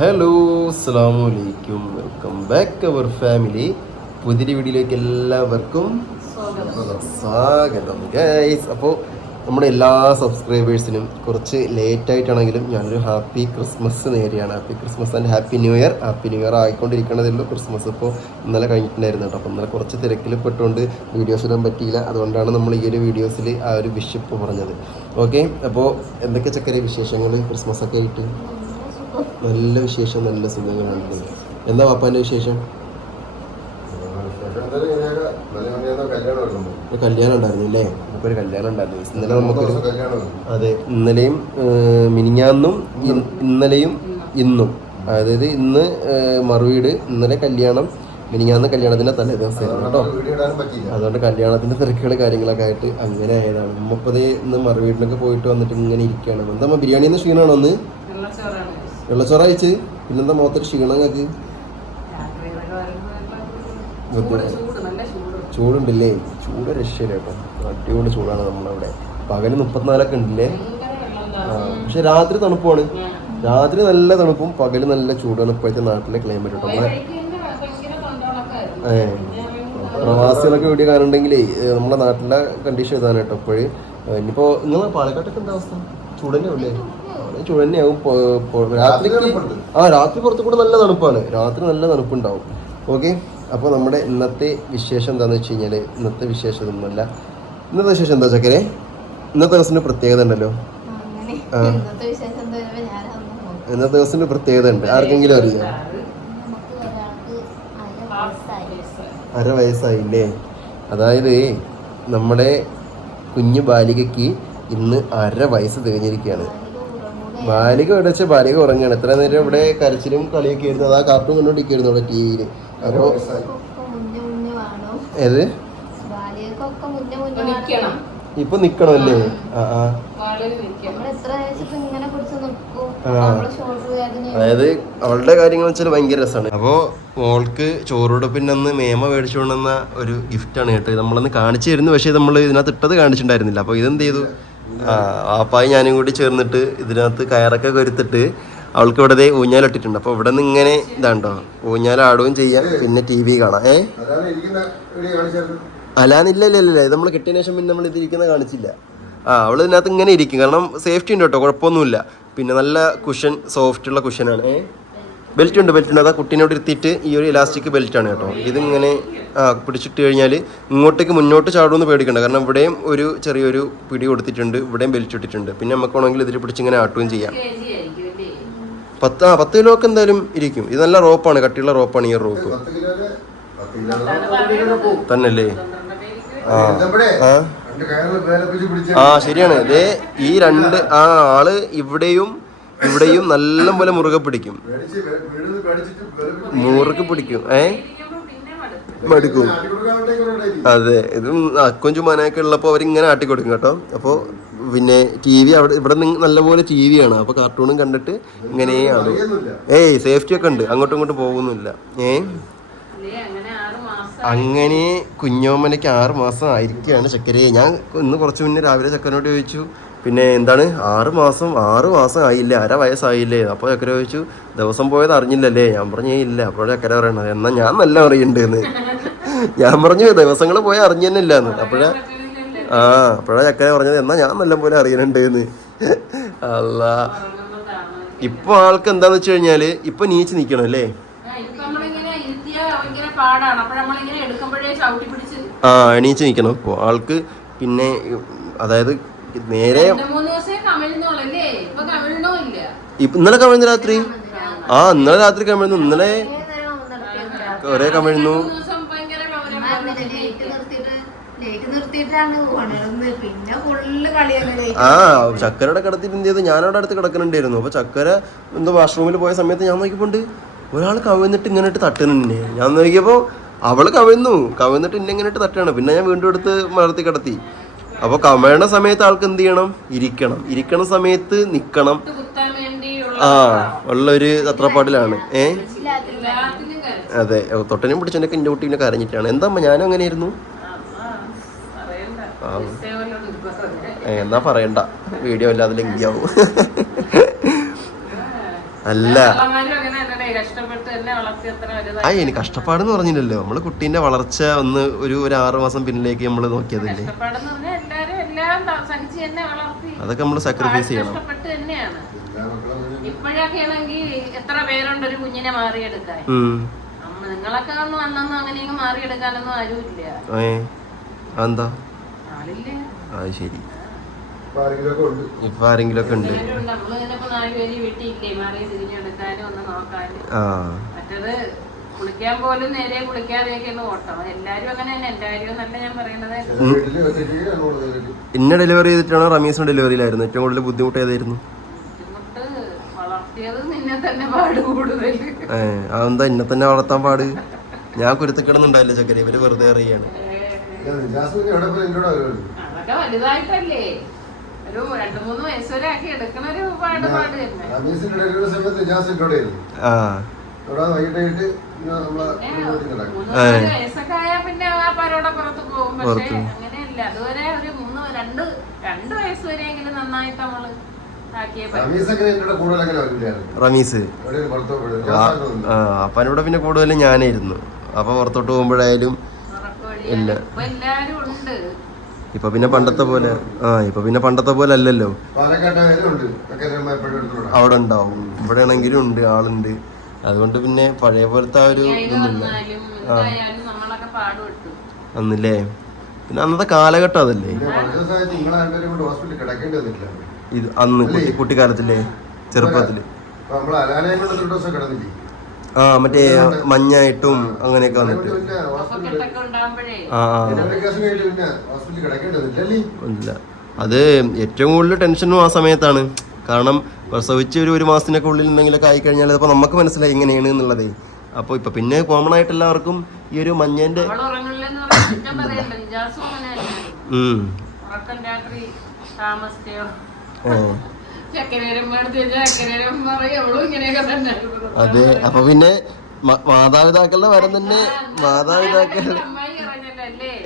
Hello അസ്സാം വലൈക്കും welcome back അവർ family പുതിയ വീഡിയോയിലേക്ക് എല്ലാവർക്കും സ്വാഗതം. ഗൈസ് അപ്പോൾ നമ്മുടെ എല്ലാ സബ്സ്ക്രൈബേഴ്സിനും കുറച്ച് ലേറ്റ് ആയിട്ടാണെങ്കിലും ഞാനൊരു ഹാപ്പി ക്രിസ്മസ് നേരെയാണ്. Happy Christmas and happy new year happy new year ആയിക്കൊണ്ടിരിക്കണതേ ഉള്ളൂ. ക്രിസ്മസ് ഇപ്പോൾ ഇന്നലെ കഴിഞ്ഞിട്ടുണ്ടായിരുന്നു കേട്ടോ. അപ്പോൾ ഇന്നലെ കുറച്ച് തിരക്കിൽ പെട്ടുകൊണ്ട് വീഡിയോസ് ഇടാൻ പറ്റിയില്ല. അതുകൊണ്ടാണ് നമ്മൾ ഈ ഒരു വീഡിയോസിൽ ആ ഒരു വിഷപ്പ് പറഞ്ഞത്. ഓക്കെ അപ്പോൾ എന്തൊക്കെ ചക്കര വിശേഷങ്ങൾ ക്രിസ്മസ് ഒക്കെ ആയിട്ട്? നല്ല വിശേഷം നല്ല സുഖങ്ങളാണ് എന്താ പാപ്പാന്റെ വിശേഷം? ഒരു കല്യാണം ഉണ്ടായിരുന്നു അല്ലേ? ഇപ്പൊ ഒരു കല്യാണം ഉണ്ടായിരുന്നു. ഇന്നലെ നമുക്കൊരു അതെ. ഇന്നലെയും മിനിഞ്ഞാന്നും ഇന്നലെയും ഇന്നും. അതായത് ഇന്ന് മറുവീട് ഇന്നലെ കല്യാണം മിനിഞ്ഞാന്ന് കല്യാണത്തിന്റെ തലേ ദിവസമായിരുന്നു കേട്ടോ. അതുകൊണ്ട് കല്യാണത്തിന്റെ തിരക്കുകൾ കാര്യങ്ങളൊക്കെ ആയിട്ട് അങ്ങനെ ആയതാണ്. മുപ്പത് ഇന്ന് മറുവീട്ടിലൊക്കെ പോയിട്ട് വന്നിട്ട് ഇങ്ങനെ ഇരിക്കുകയാണ്. എന്താ ബിരിയാണി എന്ന് ക്ഷീണമാണോ ഒന്ന് വെള്ളച്ചോറ അയച്ച് പിന്നെന്താ മുഖത്തൊരു ക്ഷീണം നിങ്ങൾക്ക്? ചൂട് ചൂട് നല്ല ചൂട്. ചൂടുണ്ടല്ലേ? ചൂട് രക്ഷയില്ല കേട്ടോ. അടിപൊളി ചൂടാണ് നമ്മളവിടെ പകൽ മുപ്പത്തിനാലൊക്കെ ഉണ്ടല്ലേ. പക്ഷെ രാത്രി തണുപ്പാണ്. രാത്രി നല്ല തണുപ്പും പകൽ നല്ല ചൂടാണ് ഇപ്പോഴത്തെ നാട്ടിലെ ക്ലൈമറ്റ് കേട്ടോ. നമ്മളെ ഏ. പ്രവാസികളൊക്കെ വീഡിയോ കാണുന്നുണ്ടെങ്കിലേ നമ്മുടെ നാട്ടിലെ കണ്ടീഷൻ ഇതാണ് കേട്ടോ ഇപ്പോഴ്. ഇനിയിപ്പോ നിങ്ങൾ പാലക്കാട്ടൊക്കെ എന്താ അവസ്ഥ? ചൂടന്നെ അല്ലേ തന്നെയാകും രാത്രി പോ- പോ- രാത്രിക്ക് ആ രാത്രി പുറത്തു കൂടെ നല്ല തണുപ്പാണ്. രാത്രി നല്ല തണുപ്പുണ്ടാവും. ഓക്കെ? അപ്പോൾ നമ്മുടെ ഇന്നത്തെ വിശേഷം എന്താണെന്ന് വെച്ച് കഴിഞ്ഞാൽ ഇന്നത്തെ വിശേഷം ഒന്നുമല്ല. ഇന്നത്തെ വിശേഷം എന്താ ചക്കരെ? ഇന്നത്തെ ദിവസത്തിന് പ്രത്യേകത ഉണ്ടല്ലോ. അങ്ങനെ. ഇന്നത്തെ വിശേഷം എന്താ പറയുമ്പോ ഇന്നത്തെ ദിവസത്തിന് പ്രത്യേകത ഉണ്ട്. ആർക്കെങ്കിലും അറിയാം? അര വയസ്സായി. അര വയസ്സായില്ലേ? അതായത് നമ്മുടെ കുഞ്ഞു ബാലികയ്ക്ക് ഇന്ന് അര വയസ്സ് തികഞ്ഞിരിക്കുകയാണ്. ബാലിക വിടച്ച് ബാലിക ഇവിടെ ബാലിക ഉറങ്ങുകയാണ് എത്ര നേരം ഇവിടെ കരച്ചിലും കളിയൊക്കെ ആയിരുന്നു. അതാ കാർട്ടൂൺ കണ്ടോണ്ടിരിക്കുന്നു അവിടെ ടി വിയിൽ അപ്പോൾ ഏത്? ഇപ്പൊ നിക്കണല്ലേ. നിക്കണമല്ലേ? ആ അതായത് അവളുടെ കാര്യങ്ങൾ വെച്ചാൽ ഭയങ്കര രസമാണ്. അപ്പോൾ മോൾക്ക് ചോറുടുപ്പിന്റെ അന്ന് മേമ മേടിച്ചു കൊണ്ടുവന്ന ഒരു ഗിഫ്റ്റാണ് കേട്ടോ. നമ്മളന്ന് കാണിച്ചു തരുന്നു. പക്ഷേ നമ്മൾ ഇതിനകത്ത് ഇട്ടത് കാണിച്ചിട്ടുണ്ടായിരുന്നില്ല. അപ്പോൾ ഇതെന്ത് ചെയ്തു? ആ ആപ്പായി ഞാനും കൂടി ചേർന്നിട്ട് ഇതിനകത്ത് കയറൊക്കെ കൊരുത്തിട്ട് അവൾക്ക് ഇവിടെ ഊഞ്ഞാലിട്ടിട്ടുണ്ട് അപ്പൊ ഇവിടെ നിന്ന് ഇങ്ങനെ ഇതാണ്ടോ? ഊഞ്ഞാലാടുകയും ചെയ്യാം. പിന്നെ ടി വി കാണാം. ഏ? അലാന്നില്ല ഇല്ല നമ്മൾ കിട്ടിയതിനു ശേഷം പിന്നെ നമ്മൾ ഇതിരിക്കുന്ന കാണിച്ചില്ല. ആ അവൾ ഇതിനകത്ത് ഇങ്ങനെ ഇരിക്കും. കാരണം സേഫ്റ്റി ഉണ്ട് കേട്ടോ. കുഴപ്പമൊന്നുമില്ല. പിന്നെ നല്ല കുഷൻ സോഫ്റ്റ് ഉള്ള കുഷനാണ് ഏ? ബെൽറ്റ് ഉണ്ട് ബെൽറ്റ് ഉണ്ട്. അതാ കുട്ടീനോട് ഇരുത്തിയിട്ട് ഈ ഒരു ഇലാസ്റ്റിക് ബെൽറ്റ് ആണ് കേട്ടോ. ഇതിങ്ങനെ പിടിച്ചിട്ട് കഴിഞ്ഞാൽ ഇങ്ങോട്ടേക്ക് മുന്നോട്ട് ചാടുമെന്ന് പേടിക്കണ്ട. കാരണം ഇവിടെയും ഒരു ചെറിയൊരു പിടി കൊടുത്തിട്ടുണ്ട് ഇവിടെയും ബെൽറ്റ് ഇട്ടിട്ടുണ്ട്. പിന്നെ നമുക്ക് വേണമെങ്കിൽ ഇതിൽ പിടിച്ചിങ്ങനെ ആട്ടുകയും ചെയ്യാം? പത്ത് ആ പത്ത് കിലോ ഒക്കെ എന്തായാലും ഇരിക്കും. ഇത് നല്ല റോപ്പാണ് കട്ടിയുള്ള റോപ്പാണ് ഈ റോപ്പ്. തന്നല്ലേ? ആ ആ. ആ ശരിയാണ്. ദേ ഈ രണ്ട് ആ ആൾ ഇവിടെയും ഇവിടെയും നല്ല പോലെ മുറുകെ പിടിക്കും. മുറുകെ പിടിക്കും. ഏ? മടുക്കും. അതെ. ഇത് അക്കും ചുമാനൊക്കെ ഉള്ളപ്പോൾ അവരിങ്ങനെ ആട്ടിക്കൊടുക്കും കേട്ടോ. അപ്പോൾ പിന്നെ ടി വി അവിടെ ഇവിടെ നല്ലപോലെ ടി വി ആണ് അപ്പോൾ കാർട്ടൂണും കണ്ടിട്ട് ഇങ്ങനെ ആണ് ഏയ് സേഫ്റ്റി ഒക്കെ ഉണ്ട്. അങ്ങോട്ടും ഇങ്ങോട്ടും പോകുന്നില്ല. ഏ? അങ്ങനെ കുഞ്ഞോമനയ്ക്ക് ആറ് മാസം ആയിരിക്കുകയാണ് ചക്കരയെ. ഞാൻ ഇന്ന് കുറച്ച് മുന്നേ രാവിലെ ചക്കരനോട് ചോദിച്ചു പിന്നെ എന്താണ്? ആറ് മാസം ആറ് മാസം ആയില്ലേ അര വയസ്സായില്ലേ? അപ്പോൾ ചക്കര ചോദിച്ചു ദിവസം പോയത് അറിഞ്ഞില്ലല്ലേ? ഞാൻ പറഞ്ഞു "ഏയ് ഇല്ല. അപ്പോഴും ചക്കര പറയണത് എന്നാൽ ഞാൻ നല്ല അറിയണ്ടെന്ന്. ഞാൻ പറഞ്ഞു ദിവസങ്ങൾ പോയാൽ അറിഞ്ഞു തന്നെ എന്ന് അപ്പോഴാ ആ അപ്പോഴാണ് ചക്കര പറഞ്ഞത് എന്നാ ഞാൻ നല്ല പോലെ അറിയണുണ്ട് എന്ന് അല്ല. ഇപ്പൊ ആൾക്ക് എന്താന്ന് വെച്ച് കഴിഞ്ഞാൽ ഇപ്പൊ നീച്ച് നിക്കണം അല്ലേ? ആ, ഇപ്പൊ എണീച്ച് നിക്കണം. ഇപ്പോൾ ആൾക്ക് പിന്നെ അതായത് നേരെ ഇന്നലെ കമിഴ്ന്നു രാത്രി? ആ ഇന്നലെ രാത്രി കമിഴ്ന്നു. ഇന്നലെ ഒരേ കമിഴ്ന്നു. മൂന്ന് ദിവസം ഭയങ്കര കമിഴ്ന്നു. ആ, ചക്കരയുടെ കിടത്തിട്ട് എന്ത് ചെയ്തു ഞാനവിടെ അടുത്ത് കിടക്കുന്നുണ്ടായിരുന്നു അപ്പൊ ചക്കര എന്തോ വാഷ്റൂമിൽ പോയ സമയത്ത് ഞാൻ നോക്കിപ്പോണ്ട് ഒരാൾ കവിന്നിട്ട് ഇങ്ങനെ ഇട്ട് തട്ടുന്നുണ്ട്. ഞാൻ നോക്കിയപ്പോ അവൾ കവിന്നു കവിന്നിട്ട് ഇന്നെ ഇങ്ങനെ ഇട്ട് തട്ടാണ് പിന്നെ ഞാൻ വീണ്ടും എടുത്ത് മലർത്തി കിടത്തി. അപ്പൊ കമഴണ സമയത്ത് ആൾക്ക് എന്ത് ചെയ്യണം? ഇരിക്കണം. ഇരിക്കണ സമയത്ത് വേണ്ടിയുള്ള ആ ഉള്ളൊരു തത്രപ്പാടിലാണ് ഏ? അതെ. തൊട്ടനും പിടിച്ചതിനൊക്കെ എന്റെ കുട്ടീനെ കരഞ്ഞിട്ടാണ്. എന്താ ഞാനും അങ്ങനെയായിരുന്നു? എന്നാ പറയണ്ട. വീഡിയോ അല്ലാതെ ലിങ്കിയാവും അല്ല. ആ ഇനി കഷ്ടപ്പാടെന്ന് പറഞ്ഞില്ലല്ലോ. നമ്മൾ കുട്ടീന്റെ വളർച്ച ഒന്ന് ഒരു ഒരു ആറ് മാസം പിന്നിലേക്ക് നമ്മൾ നോക്കിയതല്ലേ? അതൊക്കെ നമ്മൾ സാക്രിഫൈസ് ചെയ്യണം. ഇപ്പോഴൊക്കെ ആണെങ്കിൽ എത്ര പേരുണ്ട് ഒരു കുഞ്ഞിനെ മാറിയെടുക്കാൻ? ഉം. അമ്മ നിങ്ങളൊക്കെ ഒന്നും അന്നൊന്നും അങ്ങനെയൊക്കെ മാറിയെടുക്കാനൊന്നും ആരുമില്ല. ഏ? അതെന്താ? ആളില്ല. അത് ശരി. ഇപ്പൊ ആരെങ്കിലും ഒക്കെ ഉണ്ട്. നമ്മൾ തന്നെ ഇപ്പൊ നാല് പേര് വീട്ടിൽ മാറി തിരിഞ്ഞെടുക്കാനും ഒന്ന് നോക്കാനും. ആ. മറ്റത് കുളിക്കാൻ പോലും നേരെ കുളിക്കാതെയൊക്കെയാണ് ഓട്ടം. എല്ലാരും അങ്ങനെ തന്നെ. എല്ലാരും എന്നല്ല ഞാൻ പറയണത്. കയറിയിട്ട് ഇന്നെ ഡെലിവറി ചെയ്തിട്ടാണോ? റമീസിന് ഡെലിവറിയിലായിരുന്നു ഏറ്റവും കൂടുതൽ ബുദ്ധിമുട്ട് ഏതായിരുന്നു? ബുദ്ധിമുട്ട് വളർത്തിയത് നിന്നെ തന്നെ പാട് കൂടുതൽ. ഏ അതെന്താ? ഇന്നെ തന്നെ വളർത്താൻ പാട്? ഞാൻ കുരുത്തക്കിടന്നുണ്ടായില്ല ചക്കര. ഇവർ വെറുതെ അറിയാണ്. അതൊക്കെ വലുതായിട്ടല്ലേ? ഒരു രണ്ടു മൂന്ന് വയസ്സ് വരെ ആക്കി എടുക്കണ ഒരു പാട് പാട് തന്നെ. ഡെലിവറി സമയത്ത് ആ. ഇവിടെ വൈകിട്ടായിട്ട് നമ്മളെ വീട്ടിൽ പുറത്ത് റമീസ് അപ്പനോട് പിന്നെ കൂടുതലും ഞാനായിരുന്നു. അപ്പൊ പുറത്തോട്ട് പോകുമ്പോഴായാലും ഇല്ല. ഇപ്പൊ എല്ലാരും ഉണ്ട്. ഇപ്പൊ പിന്നെ പണ്ടത്തെ പോലെ ആ ഇപ്പൊ പിന്നെ പണ്ടത്തെ പോലെ അല്ലല്ലോ. അവിടെ ഉണ്ടാവും. ഇവിടെ ആണെങ്കിലും ഉണ്ട് ആളുണ്ട്. അതുകൊണ്ട് പിന്നെ പഴയ പോലത്തെ ആ ഒരു ഇതൊന്നുമില്ല. അന്നില്ലേ? പിന്നെ അന്നത്തെ കാലഘട്ടം അതല്ലേ? ഇത് അന്ന് കുട്ടി കുട്ടിക്കാലത്തില്ലേ ചെറുപ്പത്തിൽ. ആ മറ്റേ മഞ്ഞായിട്ടും അങ്ങനെയൊക്കെ വന്നിട്ട്. ആ ഇല്ല. അത് ഏറ്റവും കൂടുതൽ ടെൻഷനും ആ സമയത്താണ്. കാരണം പ്രസവിച്ച് ഒരു ഒരു മാസത്തിനൊക്കെ ഉള്ളിൽ എന്തെങ്കിലുമൊക്കെ ആയിക്കഴിഞ്ഞാൽ അപ്പോൾ നമുക്ക് മനസ്സിലായി എങ്ങനെയാണ് എന്നുള്ളതേ. അപ്പോൾ ഇപ്പം പിന്നെ കോമൺ ആയിട്ട് എല്ലാവർക്കും ഈ ഒരു മഞ്ഞേന്റെ അതെ. അപ്പൊ പിന്നെ മാതാപിതാക്കളുടെ വരം തന്നെ. മാതാപിതാക്കൾ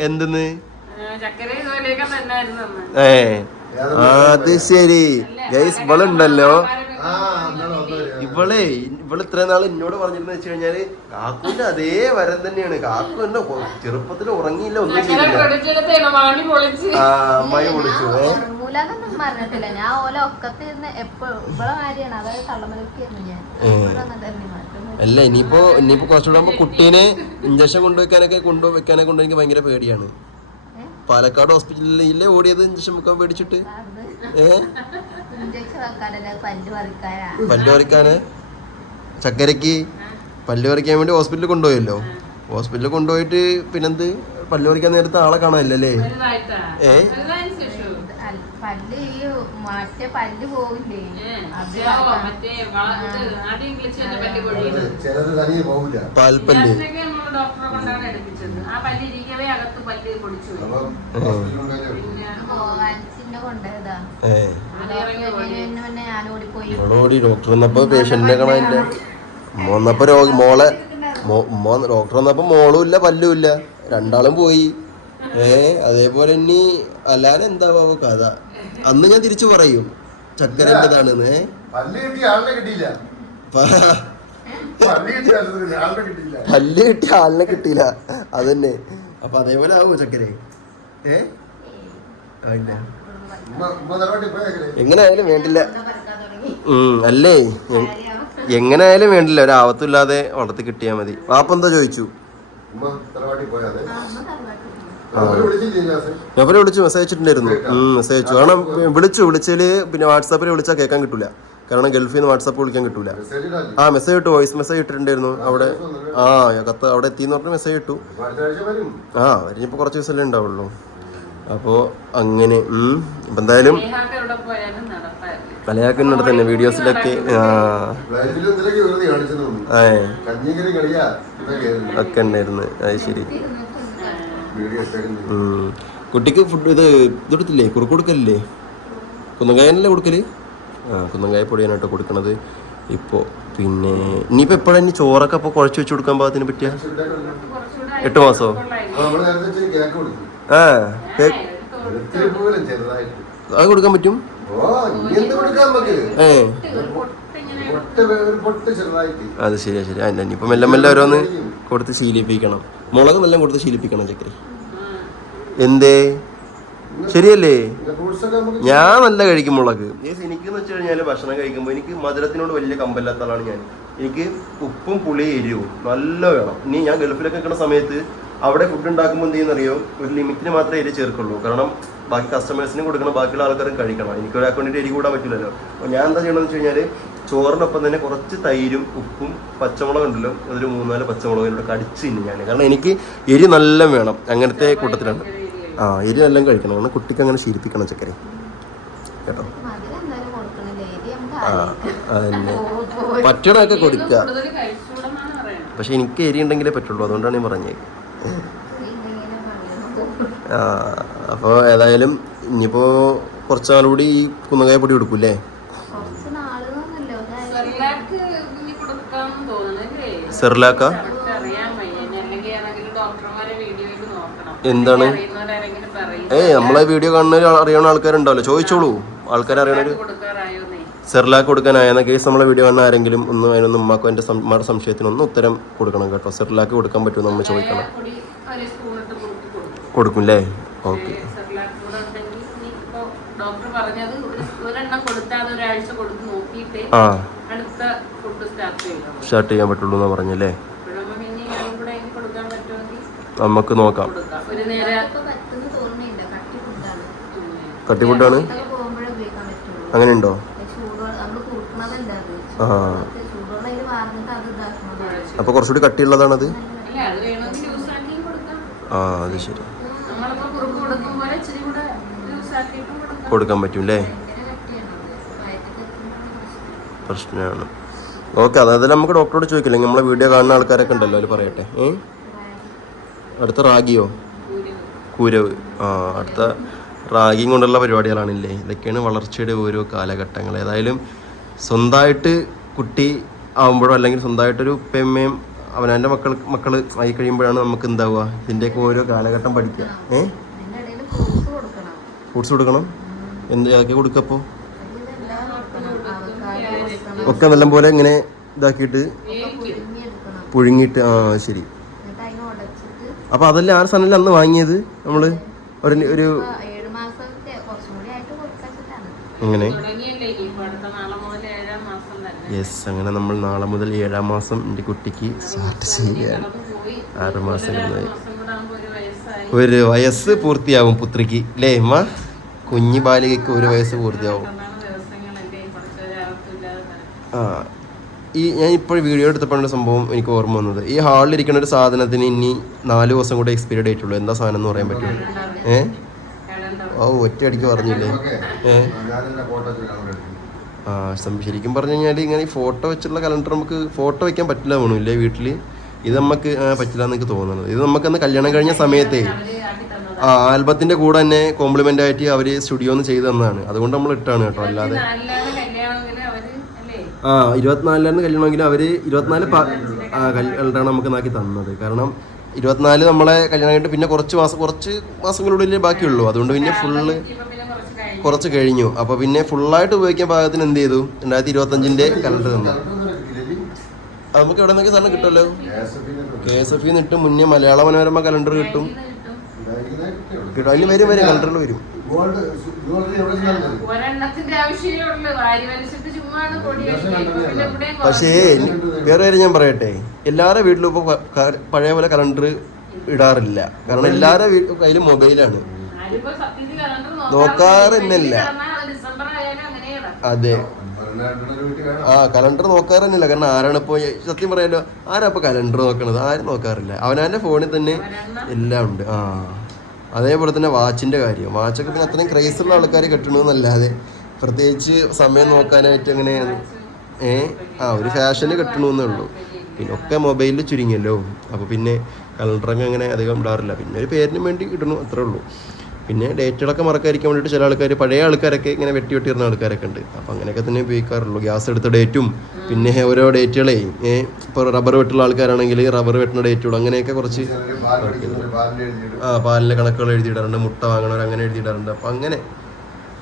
എന്തെന്ന്? ഏ. അത് ശരി. ഗൈസ് ഇവളുണ്ടല്ലോ. ആ ഇവളെ ഇവൾ ഇത്ര നാൾ എന്നോട് പറഞ്ഞിരുന്നു വെച്ച് കഴിഞ്ഞാൽ കാക്കുവിന്റെ അതേ വരം തന്നെയാണ്. കാക്കു എന്നെ ചെറുപ്പത്തിൽ ഉറങ്ങിയില്ല ഒന്നും ചെയ്യില്ല ചെയ്തില്ല. പൊളിച്ച്. ആ അമ്മായി പറഞ്ഞിട്ടില്ല. ഞാൻ ഓല ഇവിടെ കാര്യമാണ് അതായത് തള്ളമലക്കായിരുന്നു ഞാൻ. അല്ല ഇനിയിപ്പോ ഇനിയിപ്പോ കുറച്ചുകൂടെ കുട്ടീനെ ഇഞ്ചക്ഷൻ കൊണ്ടുവയ്ക്കാനൊക്കെ കൊണ്ടുവയ്ക്കാനൊക്കെ കൊണ്ട് എനിക്ക് ഭയങ്കര പേടിയാണ്. പാലക്കാട് ഹോസ്പിറ്റലിലെ ഓടിയത് ഇഞ്ചക്ഷൻ വെക്കാൻ പേടിച്ചിട്ട്? ഏ? പല്ല് പറിക്കാനാ? ചക്കരക്ക് പല്ല് പറിക്കാൻ വേണ്ടി ഹോസ്പിറ്റലിൽ കൊണ്ടുപോയല്ലോ. ഹോസ്പിറ്റലിൽ കൊണ്ടുപോയിട്ട് പിന്നെന്ത്? പല്ല് പറിക്കാൻ നേരത്തെ ആളെ കാണാനില്ലല്ലേ? ഏ? പല്ല് ഈ മറ്റേ പല്ല് പോവില്ലേ? ചിലത് തനിയെ പോവില്ല. പാൽപ്പല്ല്. ഡോക്ടറെ കൊണ്ടാണ് എടുപ്പിച്ചത്. ആ പല്ല് ഇരിക്കവേ അകത്ത് പല്ല് പൊടിച്ചു ഓടി. ഡോക്ടർ വന്നപ്പോ പേഷ്യന്റിനെ കാണാനില്ല. വന്നപ്പോ രോഗി മോളെ ഡോക്ടർ വന്നപ്പോ മോളും ഇല്ല പല്ലും ഇല്ല. രണ്ടാളും പോയി. ഏ അതേപോലെ ഇനി അല്ലാതെ എന്താ ബാബു കഥ. അന്ന് ഞാൻ തിരിച്ചു പറയും ചക്കരന്റെതാണെന്ന്. ഏ പല്ല് കിട്ടിയ ആളിനെ കിട്ടിയില്ല. കിട്ടിയ കിട്ടിയ അതന്നെ. അപ്പൊ അതേപോലെ ആവോ ചക്കരെ. ഏ? ഉമ്മ എങ്ങനെ ആയാലും വേണ്ടില്ല. അല്ലേ? എങ്ങനെ ആയാലും വേണ്ടില്ല ഒരു ആവത്തില്ലാതെ വളർത്തി കിട്ടിയാൽ മതി. വാപ്പ എന്താ ചോദിച്ചു? അവരെ വിളിച്ചു മെസ്സേജ് അയച്ചിട്ടുണ്ടായിരുന്നു മെസ്സേജ് അയച്ചു കാരണം വിളിച്ചു. വിളിച്ചാൽ പിന്നെ വാട്സാപ്പിൽ വിളിച്ചാൽ കേൾക്കാൻ കിട്ടില്ല കാരണം ഗൾഫിൽ നിന്ന് വാട്സാപ്പ് വിളിക്കാൻ കിട്ടില്ല ആ മെസ്സേജ് ഇട്ടു. വോയിസ് മെസ്സേജ് ഇട്ടിട്ടുണ്ടായിരുന്നു. അവിടെ ആ കത്ത് അവിടെ എത്തിയെന്ന് പറഞ്ഞ മെസ്സേജ് ഇട്ടു. അപ്പൊ ആ അവരിനിപ്പോൾ കുറച്ച് ദിവസമല്ലേ ഉണ്ടാവുള്ളൂ. അപ്പോൾ അങ്ങനെ ഉം. ഇപ്പം എന്തായാലും കളിയാക്കുന്നുണ്ട് തന്നെ വീഡിയോസിലൊക്കെ ഒക്കെ ഉണ്ടായിരുന്നു. അത് ശരി. കുട്ടിക്ക് ഫുഡ് ഇത് ഇതെടുത്തില്ലേ കുറുക്ക് കൊടുക്കലില്ലേ? കുന്നങ്കായനല്ലേ കൊടുക്കൽ? ആ കുന്നങ്കായ പൊടിയാനാട്ടോ കൊടുക്കണത്. ഇപ്പോൾ പിന്നെ ഇനിയിപ്പോൾ എപ്പോഴാണ് ചോറൊക്കെ അപ്പോൾ കുഴച്ച് വെച്ച് കൊടുക്കാൻ പാകത്തിന് പറ്റിയ? എട്ട് മാസോ? ആ അത് കൊടുക്കാൻ പറ്റും? ഏ. അത് ശരിയാ ശരി അതിന്റെ ഇനിയിപ്പോൾ മെല്ലെ മെല്ലെ ഓരോന്ന് കൊടുത്ത് ശീലിപ്പിക്കണം. മുളക് നല്ല കൊടുത്ത് ശീലിപ്പിക്കണം ചക്കരി എന്തേ? ശരിയല്ലേ? ഞാൻ നല്ല കഴിക്കും മുളക്. എനിക്ക് വെച്ച് കഴിഞ്ഞാൽ ഭക്ഷണം കഴിക്കുമ്പോൾ എനിക്ക് മധുരത്തിനോട് വലിയ കമ്പല്ലാത്ത ആളാണ് ഞാൻ. എനിക്ക് ഉപ്പും പുളി എരിവും നല്ല വേണം. ഇനി ഞാൻ ഗൾഫിലൊക്കെ നിൽക്കുന്ന സമയത്ത് അവിടെ ഫുഡ് ഉണ്ടാക്കുമ്പോൾ എന്ത് ചെയ്യുന്നറിയോ? ഒരു ലിമിറ്റിന് മാത്രമേ എരി ചേർക്കുള്ളൂ. കാരണം ബാക്കി കസ്റ്റമേഴ്സിന് കൊടുക്കണം ബാക്കിയുള്ള ആൾക്കാരും കഴിക്കണം. എനിക്ക് ഒരാൾക്ക് വേണ്ടിയിട്ട് എരി കൂടാൻ പറ്റില്ലല്ലോ. അപ്പോൾ ഞാൻ എന്താ ചെയ്യണമെന്ന് വെച്ച് കഴിഞ്ഞാൽ ചോറിനൊപ്പം തന്നെ കുറച്ച് തൈരും ഉപ്പും പച്ചമുളകും ഉണ്ടല്ലോ അതൊരു മൂന്നാൽ പച്ചമുളക് ഇതിലൂടെ കടിച്ച് ഞാൻ കാരണം എനിക്ക് എരി നല്ല വേണം. അങ്ങനത്തെ കൂട്ടത്തിലാണ്. ആ എരി നല്ല കഴിക്കണം. കാരണം കുട്ടിക്ക് അങ്ങനെ ശീലിപ്പിക്കണം ചക്കരെ. കേട്ടോ? ആ. അതന്നെ. പറ്റണൊക്കെ കൊടുക്കുക പക്ഷെ എനിക്ക് എരി ഉണ്ടെങ്കിലേ പറ്റുള്ളൂ. അതുകൊണ്ടാണ് ഞാൻ പറഞ്ഞത്. ആ അപ്പോൾ ഏതായാലും ഇനിയിപ്പോൾ കുറച്ചാളുകൂടി ഈ കുന്നകായ പൊടി കൊടുക്കൂലേ കുറച്ച് നാളുകളൊന്നുമല്ല ഒരാഴ്ച സെർലാക്ക് ഇനി കൊടുക്കാന്ന് തോന്നുന്നല്ലേ സെറിലാക്ക കറക്റ്റ് അറിയാൻ വയ്യ ഇനി അല്ലെങ്കിൽ ഏതെങ്കിലും ഡോക്ടർമാരെ വീഡിയോയിൽ നോക്കണം എന്താണ്? ഏ ഏയ് നമ്മളെ വീഡിയോ കാണുന്ന അറിയണ ആൾക്കാരുണ്ടാവല്ലോ. ചോദിച്ചോളൂ. ആൾക്കാർ അറിയണൊരു സെർലാക്ക് കൊടുക്കാനായ കൊടുക്കാനായെന്ന കേസ് നമ്മളെ വീഡിയോ കാണുന്ന ആരെങ്കിലും ഒന്ന് അതിനൊന്ന് ഉമ്മാക്കോ എന്റെ ഉമ്മയുടെ സംശയത്തിനൊന്ന് ഉത്തരം കൊടുക്കണം കേട്ടോ. സെർലാക്ക് കൊടുക്കാൻ പറ്റുമോ നമ്മൾ ചോദിക്കണം. കൊടുക്കും അല്ലേ ഓക്കെ. സെർലാക്ക് കൂടെ ഉണ്ടെങ്കിൽ ഇനി ഇപ്പൊ ഡോക്ടർ പറഞ്ഞത് ഒരു ഒരെണ്ണം കൊടുത്താൽ അത് ഒരാഴ്ച കൊടുത്ത് നോക്കിയിട്ട് ആ. സ്റ്റാർട്ട് ചെയ്യാൻ പറ്റുള്ളൂ എന്ന് പറഞ്ഞല്ലേ? നമുക്ക് നോക്കാം. കൊടുക്കാം അങ്ങനെയുണ്ടോ? ആ. അപ്പൊ കുറച്ചുകൂടി കട്ടിയുള്ളതാണത്? ആ അത് ശരി. കൊടുക്കാൻ പറ്റും അല്ലേ പ്രശ്നമാണ്. ഓക്കെ അതായത് നമുക്ക് ഡോക്ടറോട് ചോദിക്കില്ലേ. നമ്മളെ വീഡിയോ കാണുന്ന ആൾക്കാരൊക്കെ ഉണ്ടല്ലോ അവർ പറയട്ടെ. ഏ? അടുത്ത റാഗിയോ? കുരവ്. ആ അടുത്ത റാഗിയും കൊണ്ടുള്ള പരിപാടികളാണില്ലേ. ഇതൊക്കെയാണ് വളർച്ചയുടെ ഓരോ കാലഘട്ടങ്ങൾ. ഏതായാലും സ്വന്തമായിട്ട് കുട്ടി ആവുമ്പോഴോ അല്ലെങ്കിൽ സ്വന്തമായിട്ടൊരു ഉപ്പയമ്മയും അവനവന്റെ മക്കൾ മക്കൾ ആയി കഴിയുമ്പോഴാണ് നമുക്ക് എന്താവുക? ഇതിന്റെയൊക്കെ ഓരോ കാലഘട്ടം പഠിക്കുക. ഏ? ഇടയിൽ ഫ്രൂട്ട്സ് കൊടുക്കണം. ഫ്രൂട്ട്സ് കൊടുക്കണം. എന്ത് അതൊക്കെ കൊടുക്കപ്പോൾ അവക്കാട് വെള്ളം പോലെ ഇങ്ങനെ ഇതാക്കിയിട്ട് ഒക്കെ പുഴുങ്ങിയിട്ട് ആ ശരി. അപ്പോൾ അതല്ലേ ആ സാധനം അന്ന് വാങ്ങിയത് നമ്മൾ ഒരു ഒരു അങ്ങനെ യെസ് അങ്ങനെ നമ്മൾ നാളെ മുതൽ ഏഴാം മാസം എന്റെ കുട്ടിക്ക് സ്റ്റാർട്ട് ചെയ്യുകയാണ്. ആറ് മാസം ഒരു വയസ്സ് പൂർത്തിയാവും പുത്രിക്ക് അല്ലേ അമ്മ കുഞ്ഞു ബാലികയ്ക്ക് ഒരു വയസ്സ് പൂർത്തിയാവും. ഈ ഞാൻ ഇപ്പോൾ വീഡിയോ എടുത്തപ്പോഴാണ് സംഭവം എനിക്ക് ഓർമ്മ വന്നത്. ഈ ഹാളിൽ ഇരിക്കുന്ന ഒരു സാധനത്തിന് ഇനി നാല് ദിവസം കൂടെ ഡേറ്റ് ഉള്ളൂ. എന്താ സാധനം എന്ന് പറയാൻ പറ്റും ഏ? ഓ ഒറ്റ അടിക്ക് പറഞ്ഞില്ലേ? ഏ? ആ ശരിക്കും പറഞ്ഞു കഴിഞ്ഞാൽ ഇങ്ങനെ ഈ ഫോട്ടോ വെച്ചുള്ള കലണ്ടർ നമുക്ക് ഫോട്ടോ വെക്കാൻ പറ്റില്ല വേണമില്ലേ വീട്ടിൽ ഇത് നമുക്ക് പറ്റില്ല എന്നൊക്കെ തോന്നുന്നത്. ഇത് നമുക്കന്ന് കല്യാണം കഴിഞ്ഞ സമയത്തേ ആ ആൽബത്തിന്റെ കൂടെ തന്നെ കോംപ്ലിമെന്റ് ആയിട്ട് അവർ സ്റ്റുഡിയോ ഒന്ന് ചെയ്തു തന്നതാണ്. അതുകൊണ്ട് നമ്മൾ ഇട്ടാണ് കേട്ടോ അല്ലാതെ ആ ഇരുപത്തിനാലിലായിരുന്നു കല്യാണമെങ്കിലും അവർ ഇരുപത്തിനാല് കല്യാണം നമുക്ക് നാക്കി തന്നത്. കാരണം ഇരുപത്തിനാല് നമ്മളെ കല്യാണം കഴിഞ്ഞിട്ട് പിന്നെ കുറച്ച് മാസം കുറച്ച് മാസങ്ങളുടെ ബാക്കിയുള്ളൂ. അതുകൊണ്ട് പിന്നെ ഫുള്ള് കുറച്ച് കഴിഞ്ഞു. അപ്പോൾ പിന്നെ ഫുള്ളായിട്ട് ഉപയോഗിക്കാൻ പാകത്തിന് എന്ത് ചെയ്തു? രണ്ടായിരത്തി ഇരുപത്തഞ്ചിന്റെ കലണ്ടർ തന്നു. അത് നമുക്ക് എവിടെ നിന്നൊക്കെ സാധനം കിട്ടുമല്ലോ. കെ എസ് എഫ് കിട്ടും മുന്നേ മലയാള മനോരമ കലണ്ടർ കിട്ടും. കിട്ടും. അതിന് വരും വരും കലണ്ടറിൽ വരും. ഇപ്പൊ പക്ഷേ. വേറെ കാര്യം ഞാൻ പറയട്ടെ? എല്ലാവരുടെ വീട്ടിലും ഇപ്പോൾ പഴയ പോലെ കലണ്ടർ ഇടാറില്ല. കാരണം എല്ലാവരുടെ കയ്യിലും മൊബൈലാണ്. ഇപ്പൊ കിടന്നാ അത്. ആ കലണ്ടർ നോക്കാറ് തന്നെയില്ല കാരണം ആരാണ് ഇപ്പോൾ സത്യം പറയാലോ ആരാ ഇപ്പോൾ കലണ്ടർ നോക്കണത്? ആരും നോക്കാറില്ല. അവനവന്റെ ഫോണിൽ തന്നെ എല്ലാം ഉണ്ട്. ആ. അതേപോലെ തന്നെ വാച്ചിന്റെ കാര്യം. വാച്ചൊക്കെ പിന്നെ അത്രയും ക്രൈസ് ഉള്ള ആൾക്കാർ കെട്ടണമെന്നല്ലാതെ പ്രത്യേകിച്ച് സമയം നോക്കാനായിട്ട് എങ്ങനെയാണ്? ഏ? ആ ഒരു ഫാഷന് കിട്ടണമെന്നേ ഉള്ളൂ. പിന്നെ ഒക്കെ മൊബൈലിൽ ചുരുങ്ങിയല്ലോ. അപ്പോൾ പിന്നെ കലണ്ടറങ്ങ് അങ്ങനെ അധികം ഇടാറില്ല. പിന്നെ ഒരു പേരിന് വേണ്ടി ഇടണു അത്രേ ഉള്ളൂ. പിന്നെ ഡേറ്റുകളൊക്കെ മറക്കാതിരിക്കാൻ വേണ്ടിയിട്ട് ചില ആൾക്കാർ പഴയ ആൾക്കാരൊക്കെ ഇങ്ങനെ വെട്ടി വെട്ടി ഇടുന്ന ആൾക്കാരൊക്കെ ഉണ്ട്. അപ്പോൾ അങ്ങനെയൊക്കെ തന്നെ ഉപയോഗിക്കാറുള്ളൂ. ഗ്യാസ് എടുത്ത ഡേറ്റും പിന്നെ ഓരോ ഡേറ്റുകളെ ഇപ്പോൾ റബ്ബർ വെട്ടുള്ള ആൾക്കാരാണെങ്കിൽ റബ്ബർ വെട്ടുന്ന ഡേറ്റുകൾ അങ്ങനെയൊക്കെ കുറച്ച് ആ പാലിന്റെ കണക്കുകൾ എഴുതിയിടാറുണ്ട്. മുട്ട വാങ്ങണവർ അങ്ങനെ എഴുതിയിടാറുണ്ട്. അപ്പോൾ അങ്ങനെ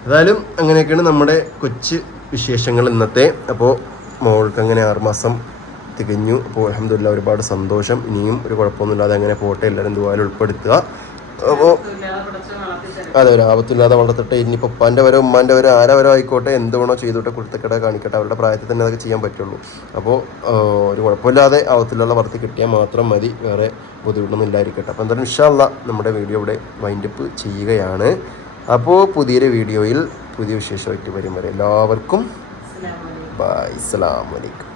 ഏതായാലും അങ്ങനെയൊക്കെയാണ് നമ്മുടെ കൊച്ചു വിശേഷങ്ങൾ ഇന്നത്തെ. അപ്പോൾ മോൾക്ക് അങ്ങനെ ആറുമാസം തികഞ്ഞു. അപ്പോൾ അലഹമില്ല ഒരുപാട് സന്തോഷം. ഇനിയും ഒരു കുഴപ്പമൊന്നുമില്ലാതെ അങ്ങനെ പോട്ടെ. എല്ലാവരും ദുബായിൽ ഉൾപ്പെടുത്തുക. അപ്പോൾ അതെ ഒരു ആപത്തില്ലാതെ വളർത്തിട്ട്. ഇനിയിപ്പോൾ ഉപ്പാന്റെ വരോ ഉമ്മാന്റെ വരോ ആരെ വരോ ആയിക്കോട്ടെ. എന്ത് വേണോ ചെയ്തോട്ടെ. കുരുത്തക്കട കാണിക്കട്ടെ. അവരുടെ പ്രായത്തിൽ തന്നെ അതൊക്കെ ചെയ്യാൻ പറ്റുള്ളൂ. അപ്പോൾ ഒരു കുഴപ്പമില്ലാതെ ആപത്തില്ലാതെ വളർത്തി കിട്ടിയാൽ മാത്രം മതി. വേറെ ബുദ്ധിമുട്ടൊന്നും ഇല്ലായിരിക്കട്ടെ. അപ്പോൾ എന്തായാലും ഇഷ്ടമല്ല നമ്മുടെ വീഡിയോ ഇവിടെ വൈൻഡപ്പ് ചെയ്യുകയാണ്. അപ്പോൾ പുതിയൊരു വീഡിയോയിൽ പുതിയ വിശേഷമായിട്ട് വരും വരെ എല്ലാവർക്കും ബൈ അസ്സലാമു അലൈക്കും.